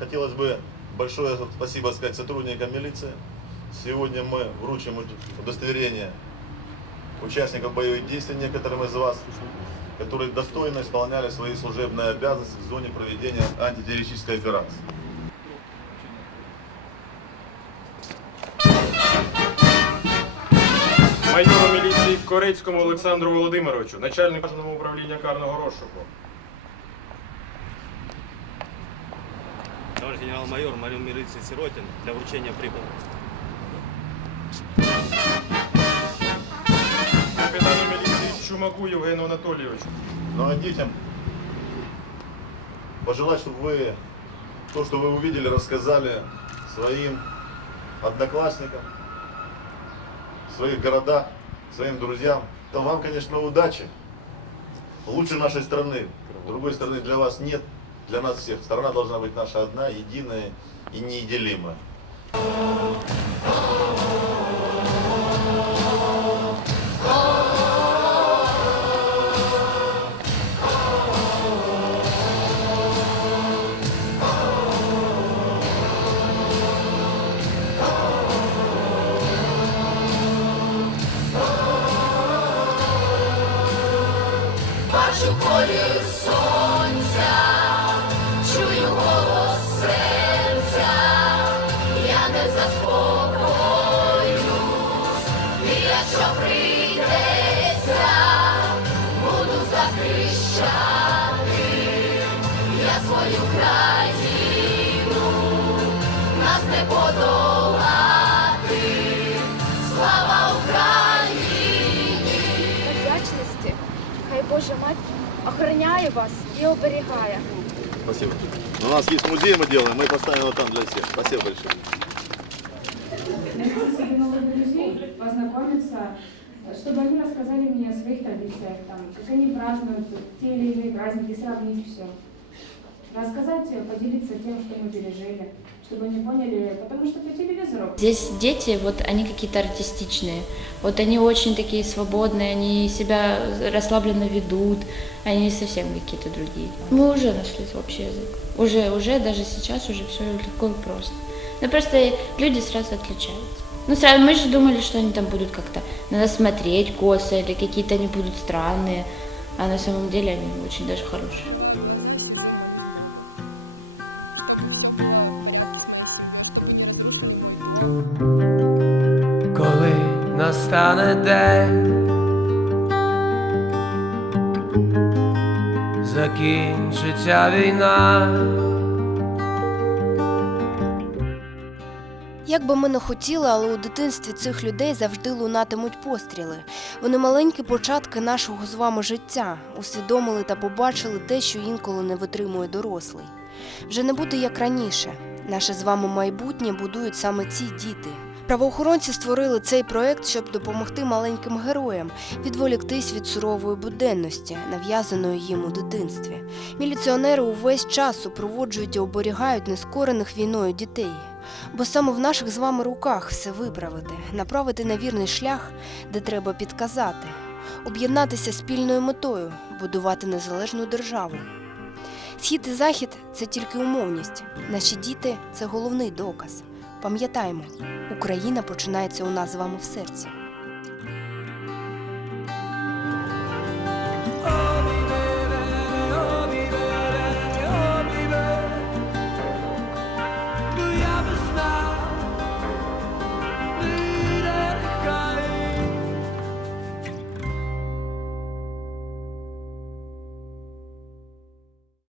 хотелось бы большое спасибо сказать сотрудникам милиции. Сегодня мы вручим удостоверение участников боевых действий некоторым из вас, которые достойно исполняли свои служебные обязанности в зоне проведения антитеррористической операции. майору міліції Корецькому Олександру Володимировичу, начальнику Державного управління карного розшуку. Товарищ генерал-майор, майор милиции Сиротин для вручения прибыл. Капітану міліції Чумаку Євгену Анатолійовичу. Ну а детям пожелать, чтобы вы то, что вы увидели, рассказали своим одноклассникам, в своих городах, своим друзьям. То вам, конечно, удачи. Лучше нашей страны. Другой страны для вас нет, для нас всех. Страна должна быть наша одна, единая и неделимая. Бачу полі якщо прийдеться, буду захищати я свою країну, нас не подолати, слава Україні! вдячності. Хай Божа мать охороняє вас і оберігає. Спасибо. У нас есть музей, мы делаем, мы поставим его там для всех. Спасибо большое. Познакомиться, чтобы они рассказали мне о своих традициях, там, как они празднуют те или иные праздники, сравнить все. Рассказать, э, поделиться тем, что мы пережили, чтобы они поняли, потому что по телевизору Здесь дети, вот они какие-то артистичные. Вот они очень такие свободные, они себя расслабленно ведут, они совсем какие-то другие. Мы уже нашли общий язык. Уже, уже, даже сейчас уже все легко и просто. Ну просто люди сразу отличаются. Ну сразу мы же думали, что они там будут как-то на нас смотреть косо или какие-то они будут странные, а на самом деле они очень даже хорошие. коли настане день, закінчиться війна. Як би ми не хотіли, але у дитинстві цих людей завжди лунатимуть постріли. Вони маленькі початки нашого з вами життя, усвідомили та побачили те, що інколи не витримує дорослий. Вже не буде як раніше. Наше з вами майбутнє будують саме ці діти. Правоохоронці створили цей проект, щоб допомогти маленьким героям відволіктись від сурової буденності, нав'язаної їм у дитинстві. Міліціонери увесь час супроводжують і оберігають нескорених війною дітей. Бо саме в наших з вами руках все виправити, направити на вірний шлях, де треба підказати, об'єднатися спільною метою, будувати незалежну державу. Схід і захід це тільки умовність. Наші діти це головний доказ. Пам'ятаємо, Україна починається у нас з вами в серці.